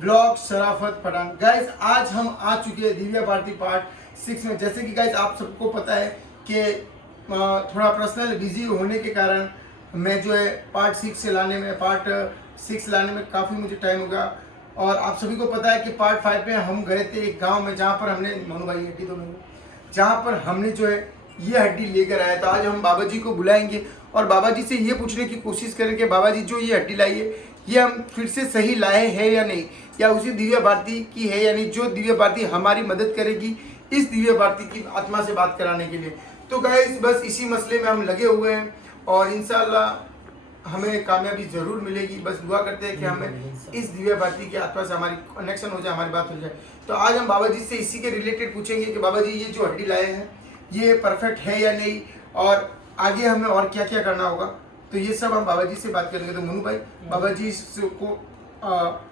Blog शराफत Pathan. Guys आज हम आ चुके हैं दिव्या भारती पार्ट 6 में। जैसे कि गाइज आप सबको पता है कि थोड़ा पर्सनल बिजी होने के कारण मैं जो है पार्ट 6 लाने में काफ़ी मुझे टाइम होगा। और आप सभी को पता है कि पार्ट 5 में हम गए थे एक गांव में, जहां पर हमने मनु भाई हड्डी तो जहां पर हमने जो है ये हड्डी लेकर आया। तो आज हम बाबा जी को बुलाएंगे और बाबा जी से ये पूछने की कोशिश करेंगे बाबा जी जो ये हड्डी लाई है ये हम फिर से सही लाए हैं या नहीं, या उसी दिव्या भारती की है या नहीं, जो दिव्या भारती हमारी मदद करेगी इस दिव्या भारती की आत्मा से बात कराने के लिए। तो गाइस बस इसी मसले में हम लगे हुए हैं और इंशाल्लाह हमें कामयाबी जरूर मिलेगी। बस दुआ करते हैं कि हमें इस दिव्या भारती की आत्मा से हमारी कनेक्शन हो जाए, हमारी बात हो जाए। तो आज हम बाबा जी से इसी के रिलेटेड पूछेंगे कि बाबा जी ये जो हड्डी लाए हैं ये परफेक्ट है या नहीं, और आगे हमें और क्या क्या करना होगा। तो ये सब हम बाबा जी से बात करेंगे। तो मनु भाई बाबा जी को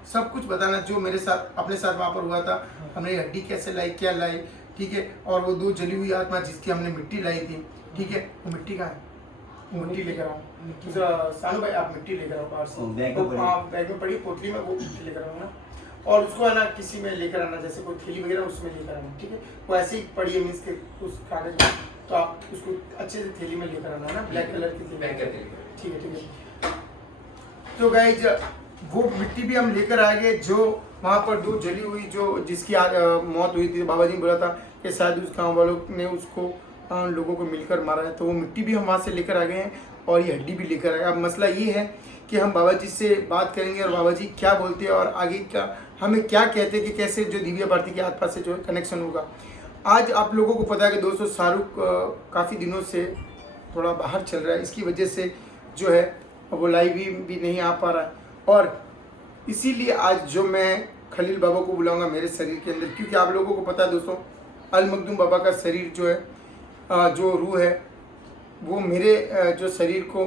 सब कुछ बताना जो मेरे साथ अपने साथ वहाँ पर हुआ था। हमने हड्डी कैसे लाई, क्या लाई, ठीक है। और वो 2 जली हुई आत्मा जिसकी हमने मिट्टी लाई थी, ठीक है, वो मिट्टी का है, वो मिट्टी लेकर आओ। सानू भाई आप मिट्टी लेकर आओ बाहर से, बैग में पड़ी पोटली में, वो मिट्टी लेकर आओ ना। और उसको है ना किसी में लेकर आना, जैसे कोई थैली वगैरह उसमें लेकर आना, ठीक है। वो ऐसे ही पड़ी है मीन्स के उस कागज में, तो आप उसको अच्छे से थैली में लेकर आना है ना, ब्लैक कलर की थैली, ठीक है ठीक है। तो गाइज वो मिट्टी भी हम लेकर आ गए जो वहाँ पर 2 जली हुई जो जिसकी मौत हुई थी। बाबा जी ने बोला था कि शायद उस गाँव वालों ने उसको लोगों को मिलकर मारा है, तो वो मिट्टी भी हम वहाँ से लेकर आ गए हैं और ये हड्डी भी लेकर आए। अब मसला ये है कि हम बाबा जी से बात करेंगे और बाबा जी क्या बोलते हैं और आगे क्या हमें क्या कहते हैं कि कैसे जो दिव्या भारती की आत्मा से जो है कनेक्शन होगा। आज आप लोगों को पता है कि दोस्तों शाहरुख काफ़ी दिनों से थोड़ा बाहर चल रहा है, इसकी वजह से जो है वो लाइव भी नहीं आ पा रहा है। और इसीलिए आज जो मैं खलील बाबा को बुलाऊंगा मेरे शरीर के अंदर, क्योंकि आप लोगों को पता है दोस्तों अल मखदूम बाबा का शरीर जो है जो रूह है वो मेरे जो शरीर को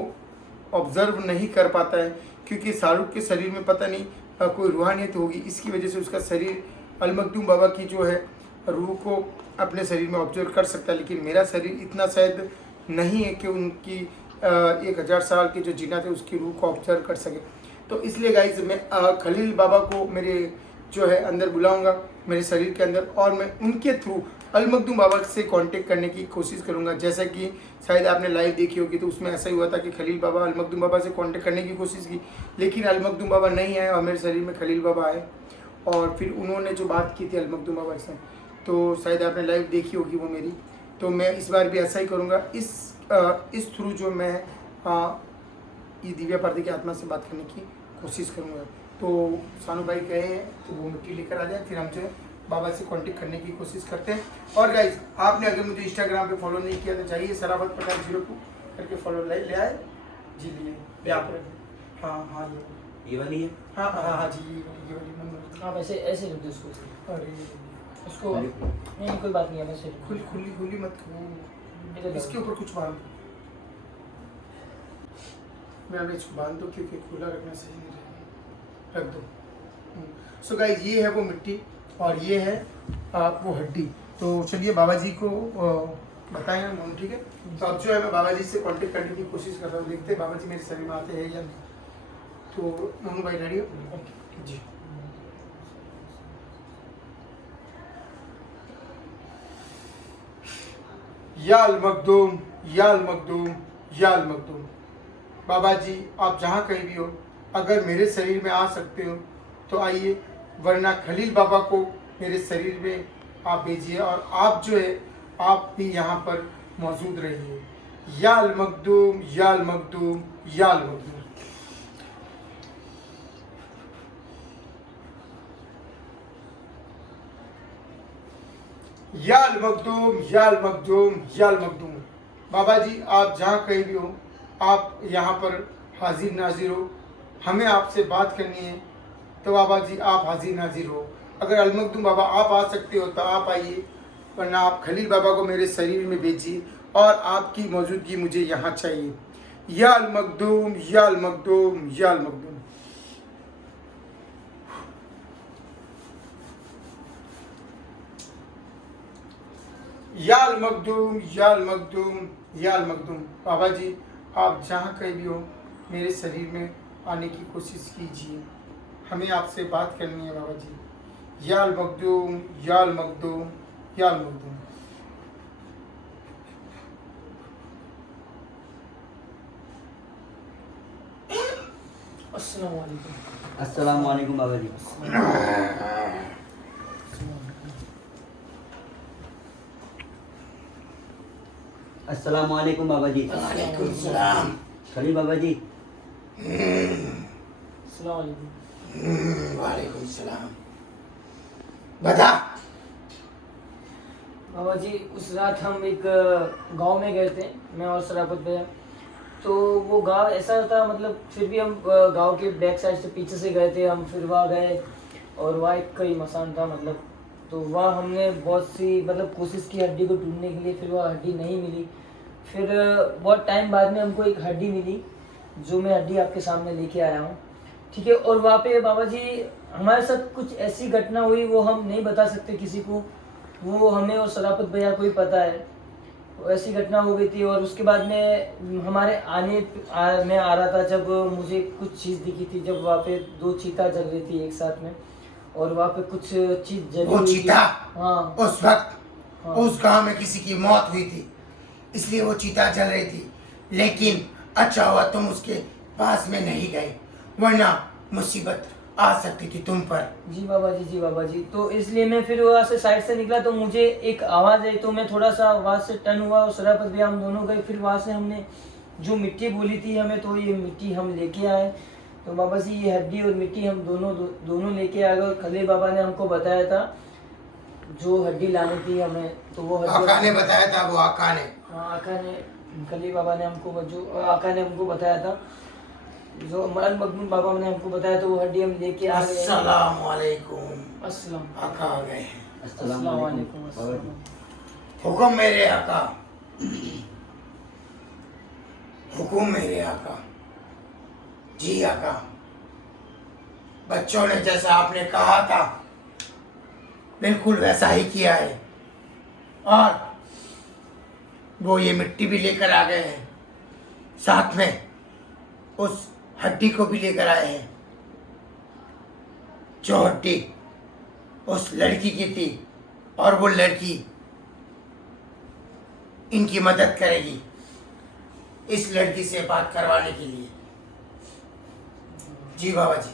ऑब्जर्व नहीं कर पाता है, क्योंकि शाहरुख के शरीर में पता नहीं कोई रूहानियत होगी, इसकी वजह से उसका शरीर अल मखदूम बाबा की जो है रूह को अपने शरीर में ऑब्जर्व कर सकता है। लेकिन मेरा शरीर इतना शायद नहीं है कि उनकी 1000 साल के जो जीना थे उसकी रूह को ऑब्जर्व कर सके। तो इसलिए गाइज मैं खलील बाबा को मेरे जो है अंदर बुलाऊंगा मेरे शरीर के अंदर, और मैं उनके थ्रू अल मखदूम बाबा से कांटेक्ट करने की कोशिश करूंगा। जैसा कि शायद आपने लाइव देखी होगी, तो उसमें ऐसा ही हुआ था कि खलील बाबा अल मखदूम बाबा से कांटेक्ट करने की कोशिश की, लेकिन अल मखदूम बाबा नहीं आए और मेरे शरीर में खलील बाबा आए और फिर उन्होंने जो बात की थी अल मखदूम बाबा से, तो शायद आपने लाइव देखी होगी वो मेरी। तो मैं इस बार भी ऐसा ही करूँगा, इस थ्रू जो मैं ये दिव्या भारती की आत्मा से बात करने की कोशिश करूँगा। तो सानू भाई कहे तो वो मिट्टी लेकर आ जाए, फिर हम जो है बाबा से कांटेक्ट करने की कोशिश करते हैं। और गाइज आपने अगर मुझे इंस्टाग्राम पे फॉलो नहीं किया तो चाहिए शराफत पठान 02 करके फॉलो ले आए जी, लिए आप। हाँ हाँ ये वाली है, हाँ हाँ हाँ जी ये वाली नंबर। हाँ वैसे ऐसे रख दो उसको। अरे उसको नहीं कोई बात नहीं है, वैसे खुली मत इधर इसके ऊपर कुछ बांध दो, मैं अभी इसको बांध दो क्योंकि खुला रखना सही नहीं रहेगा, रख दो। सो गाइज ये है वो मिट्टी और ये है वो हड्डी। तो चलिए बाबा जी को बताएं हम, ठीक है। तो अब जो है मैं बाबा जी से कांटेक्ट करने की कोशिश कर रहा हूँ, देखते हैं बाबा जी मेरे शरीर में आते हैं या नहीं। तो मनु भाई रेडी हो जी। या अल मखदूम या अल मखदूम या अल मखदूम। बाबा जी आप जहाँ कहीं भी हो, अगर मेरे शरीर में आ सकते हो तो आइए, वरना खलील बाबा को मेरे शरीर में आप भेजिए और आप जो है आप भी यहाँ पर मौजूद रहिए। या अल मखदूम या अल मखदूम या अल मखदूम। या अल मखदूम या अल मखदूम या अल मखदूम। बाबा जी आप जहाँ कहीं भी हो आप यहाँ पर हाजिर नाजिर हो, हमें आपसे बात करनी है तो बाबा जी आप हाजिर नाजिर हो। अगर अल मखदूम बाबा आप आ सकते हो तो आप आइए, वरना आप खलील बाबा को मेरे शरीर में भेजिए और आपकी मौजूदगी मुझे यहाँ चाहिए। या अल मखदूम या अल मखदूम या अल मखदूम। या अल मखदूम या अल मखदूम या अल मखदूम। बाबा जी आप जहाँ कहीं भी हो मेरे शरीर में आने की कोशिश कीजिए। हमें आपसे बात करनी है बाबा जी। याल मखदूम, याल मखदूम, याल मखदूम। अस्सलाम वालेकुम। अस्सलाम वालेकुम बाबा जी। अस्सलाम वालेकुम बाबा जी। वालेकुम सलाम। खड़ी बाबा जी। अस्सलाम वालेकुम। वालेकुम सलाम। बता। बाबा जी उस रात हम एक गांव में गए थे, मैं और शराफत भैया। तो वो गांव ऐसा था, मतलब फिर भी हम गांव के बैक साइड से पीछे से गए थे हम। फिर वहाँ गए और वहाँ एक कई मसान था, मतलब तो वहाँ हमने बहुत सी मतलब कोशिश की हड्डी को ढूंढने के लिए। फिर वह हड्डी नहीं मिली। फिर बहुत टाइम बाद में हमको एक हड्डी मिली, जो मैं हड्डी आपके सामने लेके आया हूँ। ठीक है। और वहाँ पे बाबा जी हमारे साथ कुछ ऐसी घटना हुई, वो हम नहीं बता सकते किसी को, वो हमें और शराफत भैया को ही पता है। वो ऐसी घटना हो गई थी। और उसके बाद में मैं आ रहा था, जब मुझे कुछ चीज़ दिखी थी, जब वहाँ पे 2 चीता जल रही थी एक साथ में, और वहाँ पे कुछ चीज जली वो हुई थी। चीता हाँ उस वक्त हाँ। उस गांव में किसी की मौत हुई थी, इसलिए वो चीता जल रही थी। लेकिन अच्छा हुआ तुम उसके पास में नहीं गए, वरना मुसीबत आ सकती थी तुम पर। जी बाबा जी, जी बाबा जी। तो इसलिए मैं फिर वहाँ से साइड से निकला, तो मुझे एक आवाज़ आई, तो मैं थोड़ा सा वहाँ से टर्न हुआ और शराफत भैया हम दोनों गए। फिर वहाँ से हमने जो मिट्टी बोली थी हमें, तो ये मिट्टी हम लेके आए। तो बाबा जी ये हड्डी और मिट्टी हम दोनों लेके आ गए। और खले बाबा ने हमको बताया था जो हड्डी लानी थी हमें, तो वो आका ने हड्डी बताया था, वो आका ने। हाँ, आका ने, खली बाबा ने हमको आका ने हमको बताया था, जो मरन मखदूम बाबा ने हमको बताया, तो वो हड्डी हम लेके आ गए। अस्सलाम वालेकुम। अस्सलाम आका आ गए हैं। अस्सलाम वालेकुम बाबा जी। हुक्म मेरे आका, हुक्म मेरे आका। जी आका, बच्चों ने जैसा आपने कहा था बिल्कुल वैसा ही किया है, और वो ये मिट्टी भी लेकर आ गए हैं, साथ में उस हड्डी को भी लेकर आए हैं, जो हड्डी उस लड़की की थी, और वो लड़की इनकी मदद करेगी इस लड़की से बात करवाने के लिए। जी बाबा जी,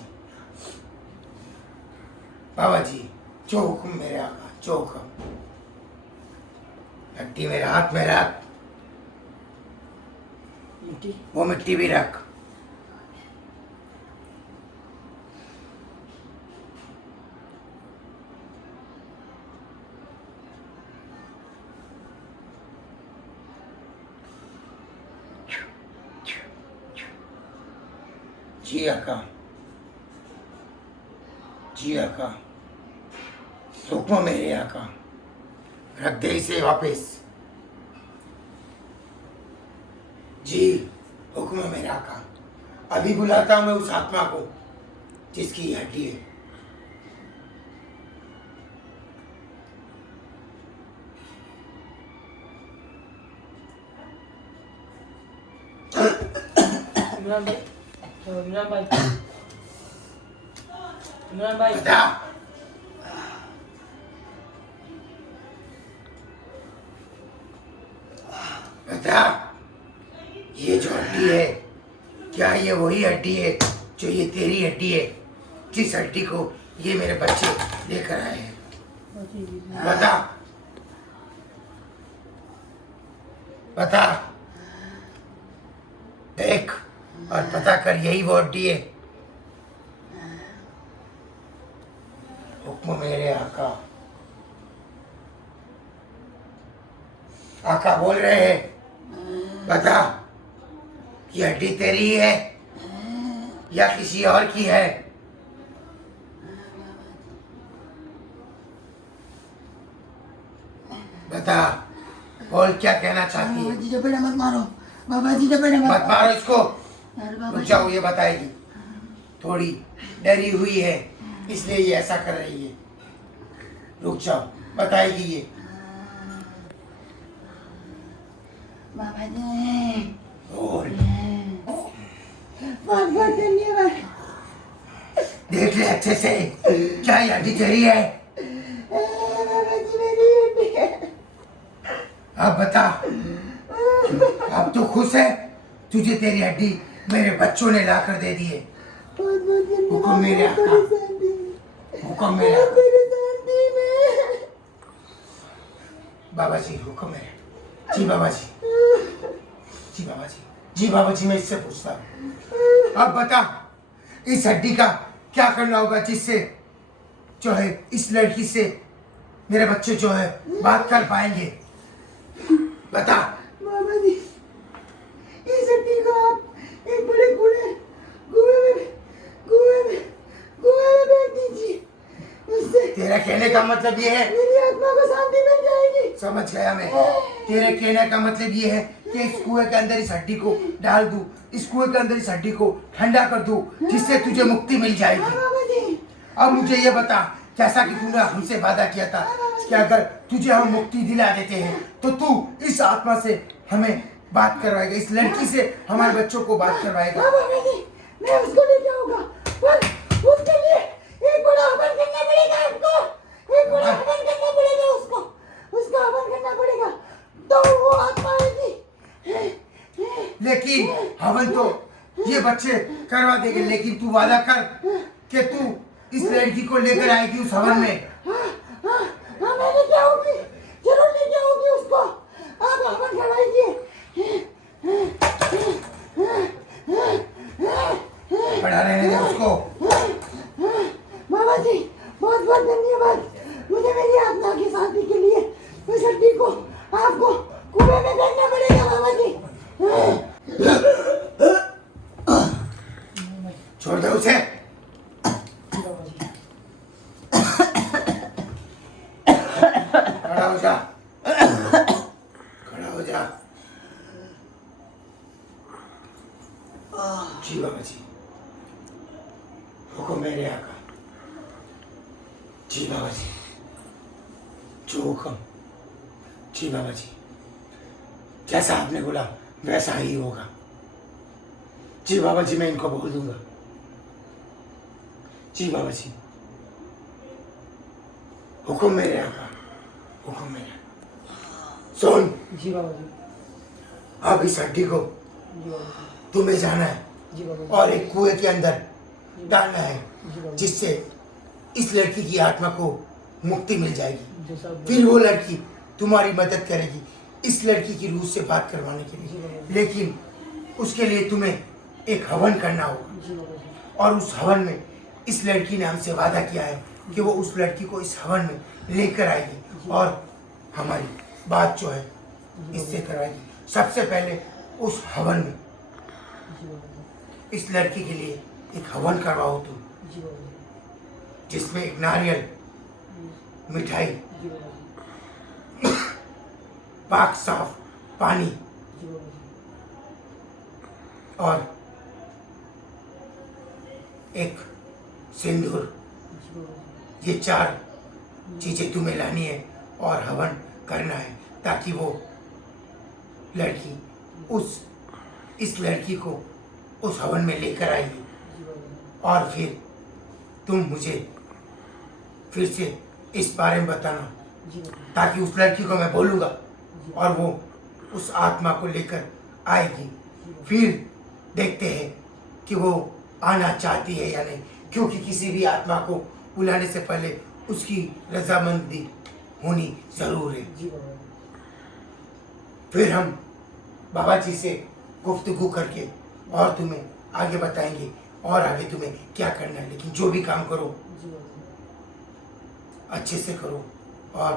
बाबा जी जो हुक्म मेरे आका, जो हुक्म। हड्डी मेरे हाथ में रख, मिट्टी वो मिट्टी भी रख। जी आका, जी आका, हुक्म मेरे आका, रख दे इसे वापस। जी हुक्म मेरे आका, अभी बुलाता हूं मैं उस आत्मा को जिसकी ये हड्डी है। इमरान भाई, इमरान भाई, इमरान भाई। बता। बता, ये जो हड्डी है, क्या ये वही हड्डी है जो ये तेरी हड्डी है, जिस हड्डी को ये मेरे बच्चे लेकर आए हैं? बता, बता, देख और पता कर, यही वो हड्डी है? हुक्म मेरे आका, आका बोल रहे हैं, बता ये हड्डी तेरी है या किसी और की है? बता, बोल क्या कहना चाहती है? बाबा जी जबड़ा मत मारो, बाबा जी जबड़ा मत मारो इसको, यार बाबा रुक जाओ, ये बताएगी। थोड़ी डरी हुई है इसलिए ये ऐसा कर रही है, रुक जाओ, बताएगी ये। बाबा जी बोल। बहुत बहुत धन्यवाद, देख ले अच्छे से, क्या ये हड्डी तेरी है? बाबा जी मेरी हड्डी है। अब बता, अब तू खुश है? तुझे तेरी हड्डी मेरे बच्चों ने ला कर दे दी है। बहुत बहुत धन्यवाद। हुक्म मेरे आका, हुक्म मेरे आका। बाबा जी हुक्म है। जी बाबा जी, जी बाबा जी, जी बाबा जी, मैं इससे पूछता हूँ, अब बता इस हड्डी का क्या करना होगा जिससे जो है इस लड़की से मेरे बच्चे जो है बात कर पाएंगे? बता। बाबा जी इस हड्डी को आप एक बड़े कुएं में फेंक दीजिए। उससे तेरा कहने का मतलब ये है, मेरी आत्मा को शांति मिल जाएगी। समझ गया मैं, तेरे कहने का मतलब ये है कि इस कुएं के अंदर इस हड्डी को डाल दूं, इस कुएं के अंदर इस हड्डी को ठंडा कर दूं, जिससे तुझे मुक्ति मिल हाँ जाएगी। बाबा जी। अब मुझे ये बता, जैसा कि तूने हमसे वादा किया था कि अगर तुझे हम मुक्ति दिला देते हैं तो तू इस आत्मा से हमें बात करवाएगा, इस लड़की से हमारे बच्चों को बात करवाएगा। हाँ बाबा जी मैं उसको लेके आऊंगा, पर उसके लिए एक बड़ा हवन करना पड़ेगा आपको। एक बड़ा हवन करना पड़ेगा उसका हवन करना पड़ेगा तो वो आत्मा आएगी। लेकिन हवन तो ये बच्चे करवा देंगे, लेकिन तू वादा कर कि तू इस लड़की को लेकर आएगी उस हवन में। हाँ मैं लेके आऊंगी, जरूर लेके आऊंगी उसको। आप हवन करवाइए। पढ़ा रहने दे उसको। बाबा जी बहुत बहुत धन्यवाद, मुझे मेरी आत्मा की शांति के लिए उस हड्डी को आपको कुएं में फेंकना पड़ेगा बाबा जी। छोड़ दे उसे। खड़ा हो जा, खड़ा हो जा। जी बाबा जी, हुक्म मेरे आका। जी बाबा जी, जो हुक्म। जी बाबा जी, जैसा आपने बोला वैसा ही होगा। जी बाबा जी, मैं इनको बोल दूंगा। जी बाबा जी, हुक्म मेरे आका, हुक्म मेरे। सुन, जी बाबा जी, अब इस हड्डी को जी बाबा जी, तुम्हें जाना है जी बाबा जी, और एक कुएं के अंदर डालना है, जी बाबा जी, जिससे इस लड़की की आत्मा को मुक्ति मिल जाएगी। जैसा आप फिर वो लड़की तुम्हारी मदद करेगी इस लड़की की रूह से बात करवाने के जी लिए, बाबा जी। लेकिन उसके लिए तुम्हें एक हवन करना होगा। जी बाबा जी, और उस हवन में इस लड़की ने हमसे वादा किया है कि वो उस लड़की को इस हवन में लेकर आएगी और हमारी बात जो है इससे करवाएगी। सबसे पहले उस हवन में जी बाबा जी, इस लड़की के लिए एक हवन करवाओ तुम, जी बाबा जी, जिसमें एक नारियल, मिठाई, जी बाबा जी, पाक साफ पानी जी बाबा जी, और एक सिंदूर, जी बाबा जी, ये 4 चीजें तुम्हें लानी है और हवन करना है, ताकि वो लड़की इस लड़की को उस हवन में लेकर आएगी। जी बाबा जी, और फिर तुम मुझे फिर से इस बारे में बताना, जी बाबा जी, ताकि उस लड़की को मैं बोलूँगा और वो उस आत्मा को लेकर आएगी। फिर देखते हैं कि वो आना चाहती है या नहीं, क्योंकि किसी भी आत्मा को बुलाने से पहले उसकी रजामंदी होनी ज़रूर है। जी बाबा जी, फिर हम बाबा जी से गुफ्तगू करके और तुम्हें आगे बताएंगे और आगे तुम्हें क्या करना है। लेकिन जो भी काम करो जी बाबा जी, अच्छे से करो और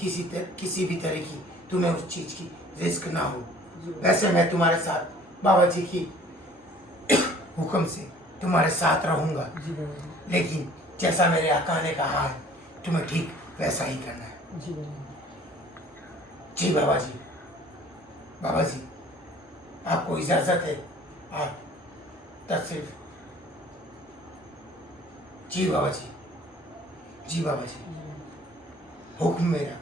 किसी भी तरह की तुम्हें उस चीज़ की रिस्क ना हो। जी बाबा वैसे मैं तुम्हारे साथ बाबा जी की हुक्म से तुम्हारे साथ रहूँगा, जी बाबा जी, लेकिन जैसा मेरे आका ने कहा है तुम्हें ठीक वैसा ही करना है। जी बाबा जी, जी बाबा जी, बाबा जी आपको इजाज़त है, आप तशरीफ। जी बाबा जी, जी बाबा जी, हुक्म मेरा।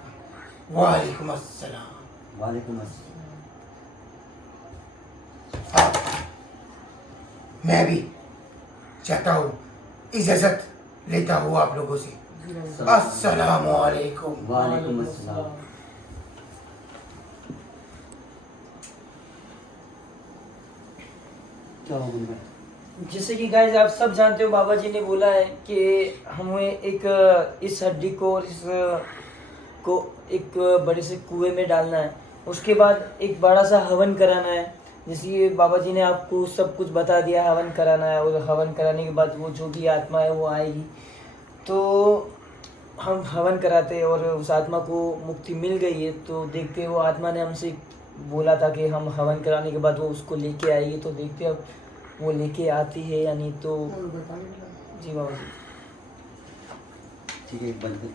वालेकुम अस्सलाम। वालेकुम अस्सलाम। मैं भी चाहता हूँ इजाजत लेता हूँ आप लोगों से। अस्सलामु अलैकुम। वालेकुम अस्सलाम। क्या हो गया? जैसे कि गाइस आप सब जानते हो, बाबा जी ने बोला है कि हमें एक इस हड्डी को और इस को एक बड़े से कुएं में डालना है, उसके बाद एक बड़ा सा हवन कराना है। जैसे कि बाबा जी ने आपको सब कुछ बता दिया, हवन कराना है, और हवन कराने के बाद वो जो भी आत्मा है वो आएगी। तो हम हवन कराते हैं और उस आत्मा को मुक्ति मिल गई है, तो देखते हैं वो आत्मा ने हमसे बोला था कि हम हवन कराने के बाद वो उसको लेके आएगी। तो देखते हैं अब वो लेके आती है या नहीं। तो जी बाबा जी। ठीक है, बंद कर।